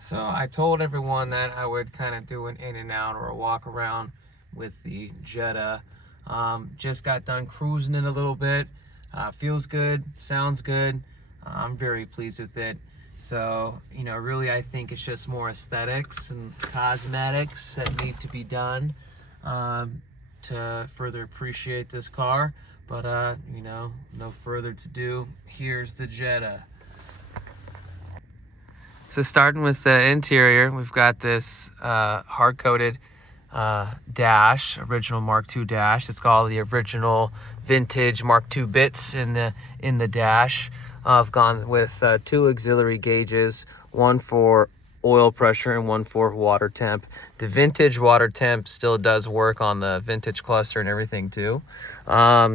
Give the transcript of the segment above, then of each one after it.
So I told everyone that I would kind of do an in and out or a walk around with the Jetta. Just got done cruising it a little bit. Feels good, sounds good. I'm very pleased with it. So, you know, really I think it's just more aesthetics and cosmetics that need to be done to further appreciate this car. But, you know, no further to do. Here's the Jetta. So starting with the interior, we've got this hard-coated dash, original Mark II dash. It's got all the original vintage Mark II bits in the dash. I've gone with 2 auxiliary gauges, one for oil pressure and one for water temp. The vintage water temp still does work on the vintage cluster and everything too.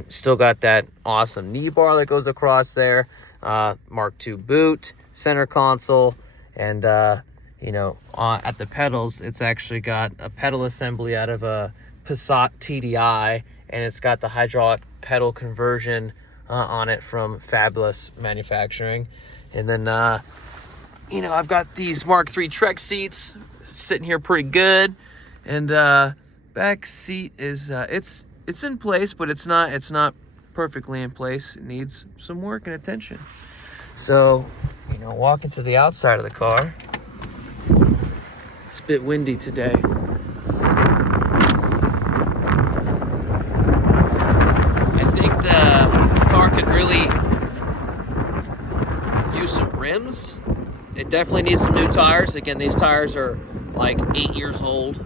Still got that awesome knee bar that goes across there. Mark II boot, center console. And, you know, at the pedals, it's actually got a pedal assembly out of a Passat TDI, and it's got the hydraulic pedal conversion on it from Fabless Manufacturing. And then, you know, I've got these Mark III Trek seats sitting here pretty good. And back seat is, it's in place, but it's not perfectly in place. It needs some work and attention. So, you know, walking to the outside of the car, it's a bit windy today. I think the car could really use some rims. It definitely needs some new tires. Again, these tires are like 8 years old.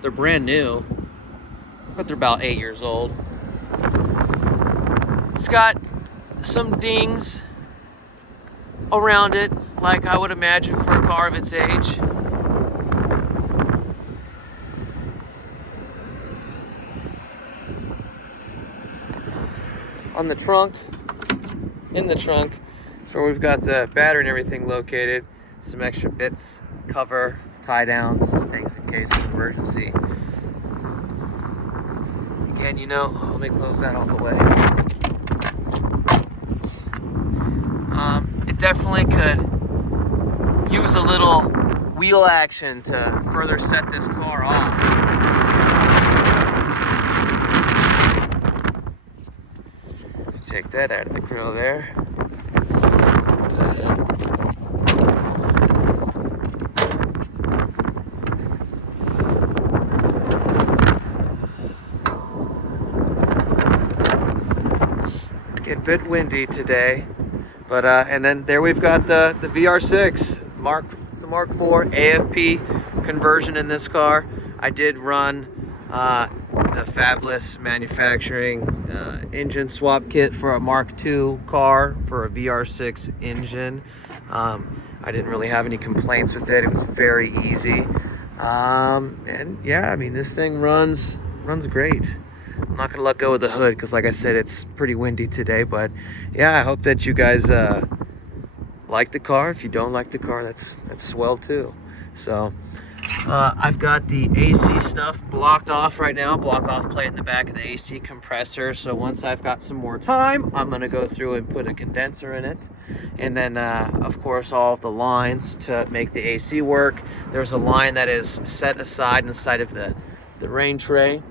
They're brand new, but they're about 8 years old. It's got some dings around it, like I would imagine for a car of its age. On the trunk, in the trunk, is where we've got the battery and everything located. Some extra bits, cover, tie downs, things in case of emergency. Again, you know, let me close that all the way. It definitely could use a little wheel action to further set this car off. Take that out of the grill there. Getting a bit windy today. But and then there we've got the VR6 it's the Mark IV AFP conversion in this car. I did run the Fabless Manufacturing engine swap kit for a Mark II car for a VR6 engine. I didn't really have any complaints with it. It was very easy. And yeah, I mean, this thing runs great. I'm not gonna let go of the hood because, like I said, it's pretty windy today. But yeah, I hope that you guys like the car. If you don't like the car, that's swell too. So I've got the AC stuff blocked off right now. Block off plate in the back of the AC compressor. So once I've got some more time, I'm gonna go through and put a condenser in it. And then of course all of the lines to make the AC work. There's a line that is set aside inside of the rain tray.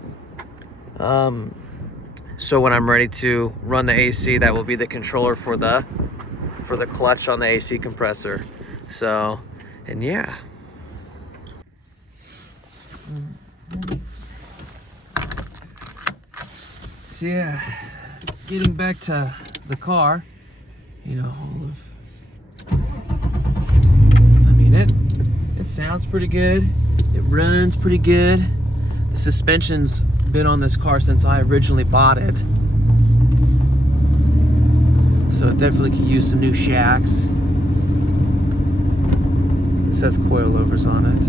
So when I'm ready to run the AC, that will be the controller for the clutch on the AC compressor. So, and yeah. So yeah, getting back to the car, you know, I mean, it sounds pretty good. It runs pretty good. The suspension's been on this car since I originally bought it. So it definitely could use some new shacks. It says coil-overs on it.